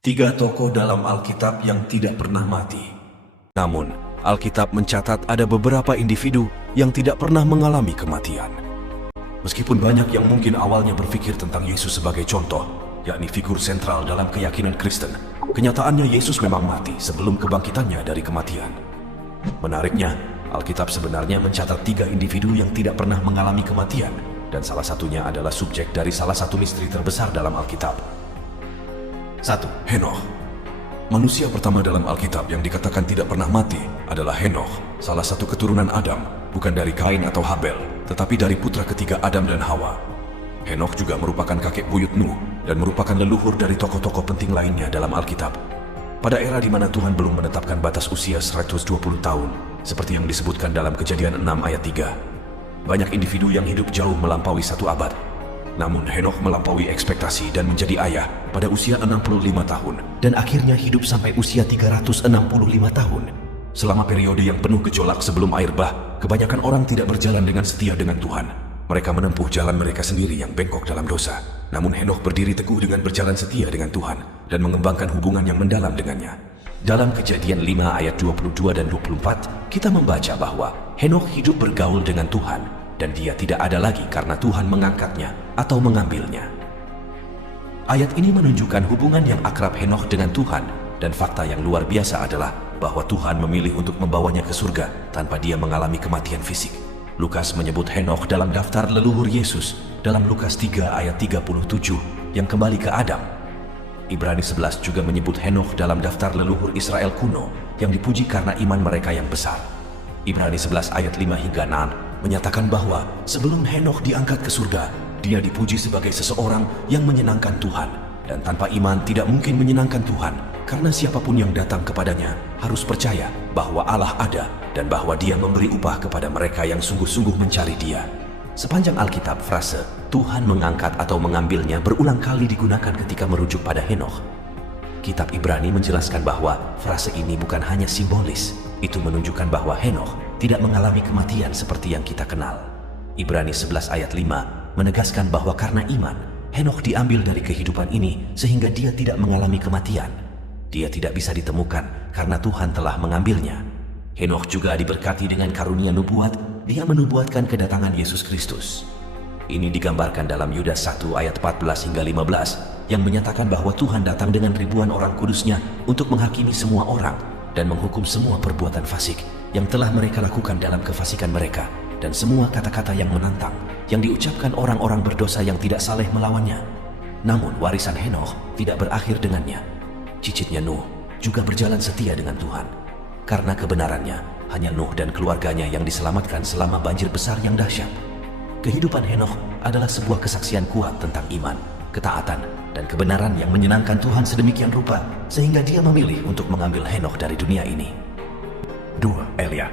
Tiga tokoh dalam Alkitab yang tidak pernah mati. Namun, Alkitab mencatat ada beberapa individu yang tidak pernah mengalami kematian. Meskipun banyak yang mungkin awalnya berpikir tentang Yesus sebagai contoh, yakni figur sentral dalam keyakinan Kristen, kenyataannya Yesus memang mati sebelum kebangkitannya dari kematian. Menariknya, Alkitab sebenarnya mencatat tiga individu yang tidak pernah mengalami kematian, dan salah satunya adalah subjek dari salah satu misteri terbesar dalam Alkitab. 1. Henokh. Manusia pertama dalam Alkitab yang dikatakan tidak pernah mati adalah Henokh, salah satu keturunan Adam, bukan dari Kain atau Habel, tetapi dari putra ketiga Adam dan Hawa. Henokh juga merupakan kakek buyut Nuh dan merupakan leluhur dari tokoh-tokoh penting lainnya dalam Alkitab. Pada era di mana Tuhan belum menetapkan batas usia 120 tahun, seperti yang disebutkan dalam Kejadian 6 ayat 3. Banyak individu yang hidup jauh melampaui 1 abad. Namun Henokh melampaui ekspektasi dan menjadi ayah pada usia 65 tahun dan akhirnya hidup sampai usia 365 tahun. Selama periode yang penuh gejolak sebelum air bah, kebanyakan orang tidak berjalan dengan setia dengan Tuhan. Mereka menempuh jalan mereka sendiri yang bengkok dalam dosa. Namun Henokh berdiri teguh dengan berjalan setia dengan Tuhan dan mengembangkan hubungan yang mendalam dengannya. Dalam Kejadian 5 ayat 22 dan 24, kita membaca bahwa Henokh hidup bergaul dengan Tuhan dan dia tidak ada lagi karena Tuhan mengangkatnya atau mengambilnya. Ayat ini menunjukkan hubungan yang akrab Henokh dengan Tuhan, dan fakta yang luar biasa adalah bahwa Tuhan memilih untuk membawanya ke surga tanpa dia mengalami kematian fisik. Lukas menyebut Henokh dalam daftar leluhur Yesus dalam Lukas 3 ayat 37 yang kembali ke Adam. Ibrani 11 juga menyebut Henokh dalam daftar leluhur Israel kuno yang dipuji karena iman mereka yang besar. Ibrani 11 ayat 5 hingga 6 menyatakan bahwa sebelum Henokh diangkat ke surga, dia dipuji sebagai seseorang yang menyenangkan Tuhan, dan tanpa iman tidak mungkin menyenangkan Tuhan, karena siapapun yang datang kepadanya harus percaya bahwa Allah ada dan bahwa dia memberi upah kepada mereka yang sungguh-sungguh mencari dia. Sepanjang Alkitab, frase Tuhan mengangkat atau mengambilnya berulang kali digunakan ketika merujuk pada Henokh. Kitab Ibrani menjelaskan bahwa frase ini bukan hanya simbolis, itu menunjukkan bahwa Henokh tidak mengalami kematian seperti yang kita kenal. Ibrani 11 ayat 5 menegaskan bahwa karena iman, Henokh diambil dari kehidupan ini sehingga dia tidak mengalami kematian. Dia tidak bisa ditemukan karena Tuhan telah mengambilnya. Henokh juga diberkati dengan karunia nubuat, dia menubuatkan kedatangan Yesus Kristus. Ini digambarkan dalam Yudas 1 ayat 14 hingga 15 yang menyatakan bahwa Tuhan datang dengan ribuan orang kudusnya untuk menghakimi semua orang dan menghukum semua perbuatan fasik yang telah mereka lakukan dalam kefasikan mereka, dan semua kata-kata yang menantang yang diucapkan orang-orang berdosa yang tidak saleh melawannya. Namun warisan Henokh tidak berakhir dengannya. Cicitnya Nuh juga berjalan setia dengan Tuhan. Karena kebenarannya, hanya Nuh dan keluarganya yang diselamatkan selama banjir besar yang dahsyat. Kehidupan Henokh adalah sebuah kesaksian kuat tentang iman, ketaatan, dan kebenaran yang menyenangkan Tuhan sedemikian rupa sehingga dia memilih untuk mengambil Henokh dari dunia ini. 2. Elia.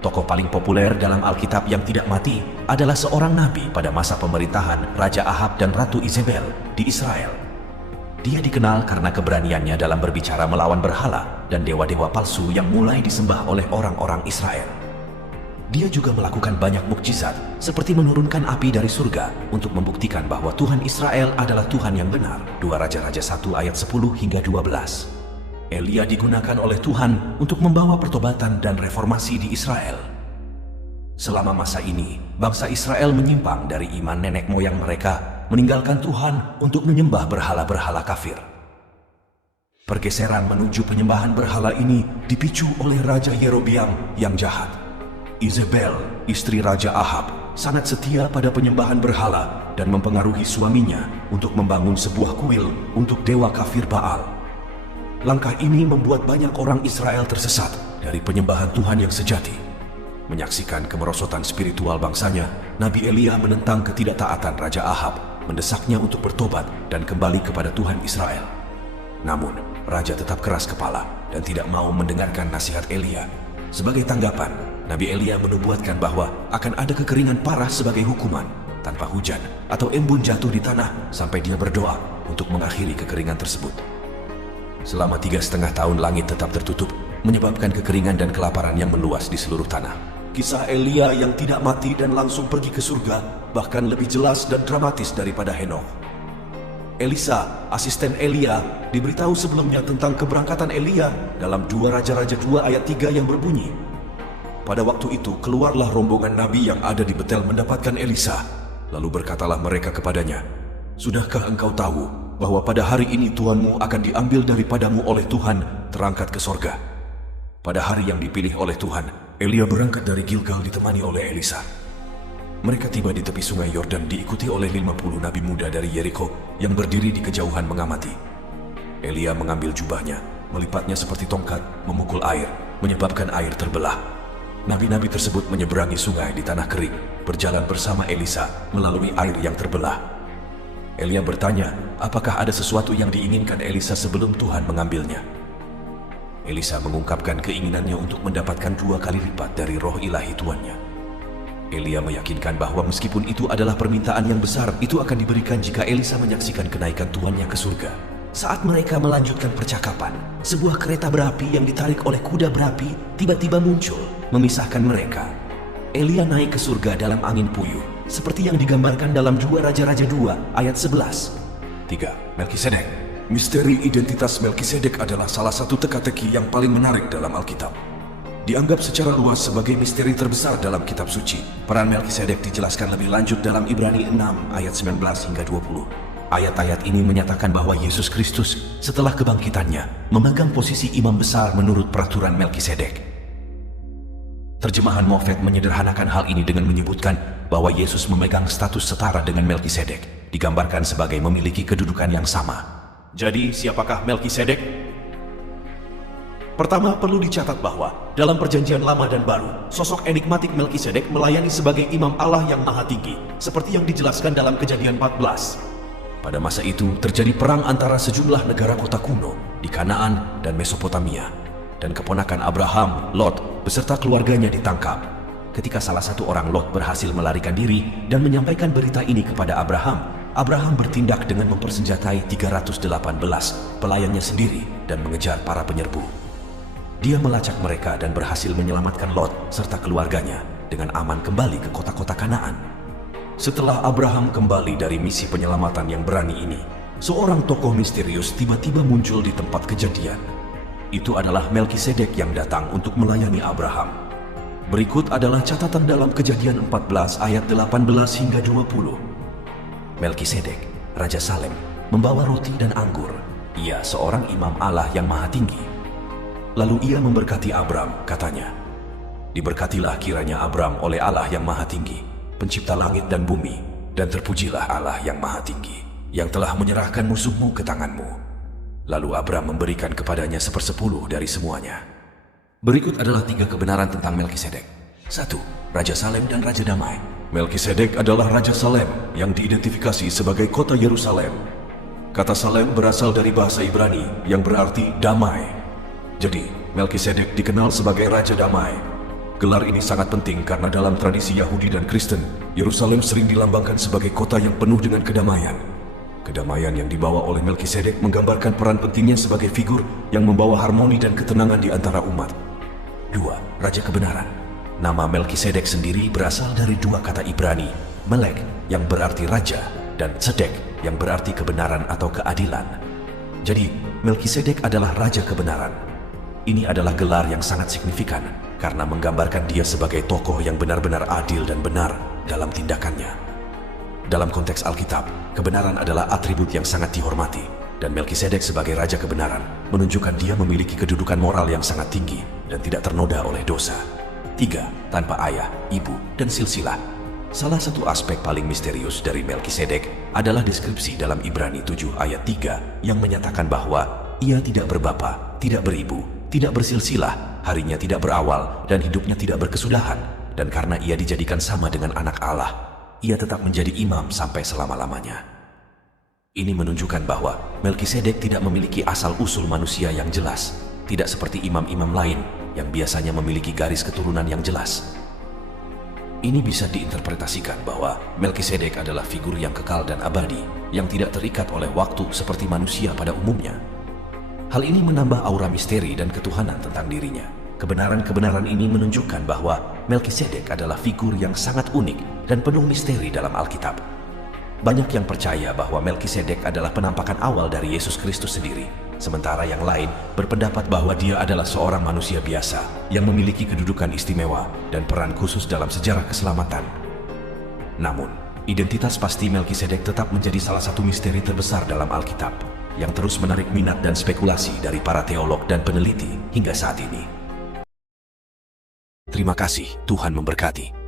Tokoh paling populer dalam Alkitab yang tidak mati adalah seorang nabi pada masa pemerintahan Raja Ahab dan Ratu Izebel di Israel. Dia dikenal karena keberaniannya dalam berbicara melawan berhala dan dewa-dewa palsu yang mulai disembah oleh orang-orang Israel. Dia juga melakukan banyak mukjizat seperti menurunkan api dari surga untuk membuktikan bahwa Tuhan Israel adalah Tuhan yang benar. 2 Raja-Raja 1 ayat 10 hingga 12. Elia digunakan oleh Tuhan untuk membawa pertobatan dan reformasi di Israel. Selama masa ini, bangsa Israel menyimpang dari iman nenek moyang mereka, meninggalkan Tuhan untuk menyembah berhala-berhala kafir. Pergeseran menuju penyembahan berhala ini dipicu oleh Raja Yerobeam yang jahat. Izebel, istri Raja Ahab, sangat setia pada penyembahan berhala dan mempengaruhi suaminya untuk membangun sebuah kuil untuk dewa kafir Baal. Langkah ini membuat banyak orang Israel tersesat dari penyembahan Tuhan yang sejati. Menyaksikan kemerosotan spiritual bangsanya, Nabi Elia menentang ketidaktaatan Raja Ahab, mendesaknya untuk bertobat dan kembali kepada Tuhan Israel. Namun, Raja tetap keras kepala dan tidak mau mendengarkan nasihat Elia. Sebagai tanggapan, Nabi Elia menubuatkan bahwa akan ada kekeringan parah sebagai hukuman, tanpa hujan atau embun jatuh di tanah sampai dia berdoa untuk mengakhiri kekeringan tersebut. Selama 3,5 tahun langit tetap tertutup, menyebabkan kekeringan dan kelaparan yang meluas di seluruh tanah. Kisah Elia yang tidak mati dan langsung pergi ke surga bahkan lebih jelas dan dramatis daripada Henokh. Elisa, asisten Elia, diberitahu sebelumnya tentang keberangkatan Elia dalam 2 Raja-Raja 2 ayat 3 yang berbunyi, "Pada waktu itu keluarlah rombongan nabi yang ada di Betel mendapatkan Elisa. Lalu berkatalah mereka kepadanya, 'Sudahkah engkau tahu bahwa pada hari ini Tuhanmu akan diambil daripadamu oleh Tuhan terangkat ke sorga?' Pada hari yang dipilih oleh Tuhan, Elia berangkat dari Gilgal ditemani oleh Elisa. Mereka tiba di tepi sungai Yordan diikuti oleh 50 nabi muda dari Yeriko yang berdiri di kejauhan mengamati. Elia mengambil jubahnya, melipatnya seperti tongkat, memukul air, menyebabkan air terbelah. Nabi-nabi tersebut menyeberangi sungai di tanah kering, berjalan bersama Elisa melalui air yang terbelah. Elia bertanya, apakah ada sesuatu yang diinginkan Elisa sebelum Tuhan mengambilnya? Elisa mengungkapkan keinginannya untuk mendapatkan 2 kali lipat dari roh ilahi tuannya. Elia meyakinkan bahwa meskipun itu adalah permintaan yang besar, itu akan diberikan jika Elisa menyaksikan kenaikan tuannya ke surga. Saat mereka melanjutkan percakapan, sebuah kereta berapi yang ditarik oleh kuda berapi tiba-tiba muncul, memisahkan mereka. Elia naik ke surga dalam angin puyuh, seperti yang digambarkan dalam 2 Raja-Raja 2 ayat 11. 3. Melkisedek. Misteri identitas Melkisedek adalah salah satu teka-teki yang paling menarik dalam Alkitab. Dianggap secara luas sebagai misteri terbesar dalam kitab suci. Peran Melkisedek dijelaskan lebih lanjut dalam Ibrani 6 ayat 19 hingga 20. Ayat-ayat ini menyatakan bahwa Yesus Kristus setelah kebangkitannya memegang posisi imam besar menurut peraturan Melkisedek. Terjemahan Moffat menyederhanakan hal ini dengan menyebutkan bahwa Yesus memegang status setara dengan Melkisedek, digambarkan sebagai memiliki kedudukan yang sama. Jadi, siapakah Melkisedek? Pertama, perlu dicatat bahwa dalam Perjanjian Lama dan Baru, sosok enigmatik Melkisedek melayani sebagai imam Allah yang maha tinggi, seperti yang dijelaskan dalam Kejadian 14. Pada masa itu, terjadi perang antara sejumlah negara kota kuno di Kanaan dan Mesopotamia, dan keponakan Abraham, Lot, beserta keluarganya ditangkap. Ketika salah satu orang Lot berhasil melarikan diri dan menyampaikan berita ini kepada Abraham, Abraham bertindak dengan mempersenjatai 318 pelayannya sendiri dan mengejar para penyerbu. Dia melacak mereka dan berhasil menyelamatkan Lot serta keluarganya dengan aman kembali ke kota-kota Kanaan. Setelah Abraham kembali dari misi penyelamatan yang berani ini, seorang tokoh misterius tiba-tiba muncul di tempat kejadian. Itu adalah Melkisedek yang datang untuk melayani Abraham. Berikut adalah catatan dalam Kejadian 14 ayat 18 hingga 20. Melkisedek, Raja Salem, membawa roti dan anggur. Ia seorang imam Allah yang maha tinggi. Lalu ia memberkati Abram, katanya, "Diberkatilah kiranya Abram oleh Allah yang maha tinggi, pencipta langit dan bumi, dan terpujilah Allah yang maha tinggi, yang telah menyerahkan musuhmu ke tanganmu." Lalu Abram memberikan kepadanya 1/10 dari semuanya. Berikut adalah 3 kebenaran tentang Melkisedek. 1. Raja Salem dan Raja Damai. Melkisedek adalah Raja Salem yang diidentifikasi sebagai kota Yerusalem. Kata Salem berasal dari bahasa Ibrani yang berarti damai. Jadi, Melkisedek dikenal sebagai Raja Damai. Gelar ini sangat penting karena dalam tradisi Yahudi dan Kristen, Yerusalem sering dilambangkan sebagai kota yang penuh dengan kedamaian. Kedamaian yang dibawa oleh Melkisedek menggambarkan peran pentingnya sebagai figur yang membawa harmoni dan ketenangan di antara umat. 2. Raja Kebenaran. Nama Melkisedek sendiri berasal dari 2 kata Ibrani, Melek yang berarti raja dan Sedek yang berarti kebenaran atau keadilan. Jadi, Melkisedek adalah Raja Kebenaran. Ini adalah gelar yang sangat signifikan karena menggambarkan dia sebagai tokoh yang benar-benar adil dan benar dalam tindakannya. Dalam konteks Alkitab, kebenaran adalah atribut yang sangat dihormati, dan Melkisedek sebagai Raja Kebenaran menunjukkan dia memiliki kedudukan moral yang sangat tinggi dan tidak ternoda oleh dosa. 3. Tanpa ayah, ibu, dan silsilah. Salah satu aspek paling misterius dari Melkisedek adalah deskripsi dalam Ibrani 7 ayat 3 yang menyatakan bahwa ia tidak berbapa, tidak beribu, tidak bersilsilah, harinya tidak berawal, dan hidupnya tidak berkesudahan. Dan karena ia dijadikan sama dengan anak Allah, ia tetap menjadi imam sampai selama-lamanya. Ini menunjukkan bahwa Melkisedek tidak memiliki asal-usul manusia yang jelas, tidak seperti imam-imam lain yang biasanya memiliki garis keturunan yang jelas. Ini bisa diinterpretasikan bahwa Melkisedek adalah figur yang kekal dan abadi, yang tidak terikat oleh waktu seperti manusia pada umumnya. Hal ini menambah aura misteri dan ketuhanan tentang dirinya. Kebenaran-kebenaran ini menunjukkan bahwa Melkisedek adalah figur yang sangat unik dan penuh misteri dalam Alkitab. Banyak yang percaya bahwa Melkisedek adalah penampakan awal dari Yesus Kristus sendiri, sementara yang lain berpendapat bahwa dia adalah seorang manusia biasa yang memiliki kedudukan istimewa dan peran khusus dalam sejarah keselamatan. Namun, identitas pasti Melkisedek tetap menjadi salah satu misteri terbesar dalam Alkitab, yang terus menarik minat dan spekulasi dari para teolog dan peneliti hingga saat ini. Terima kasih, Tuhan memberkati.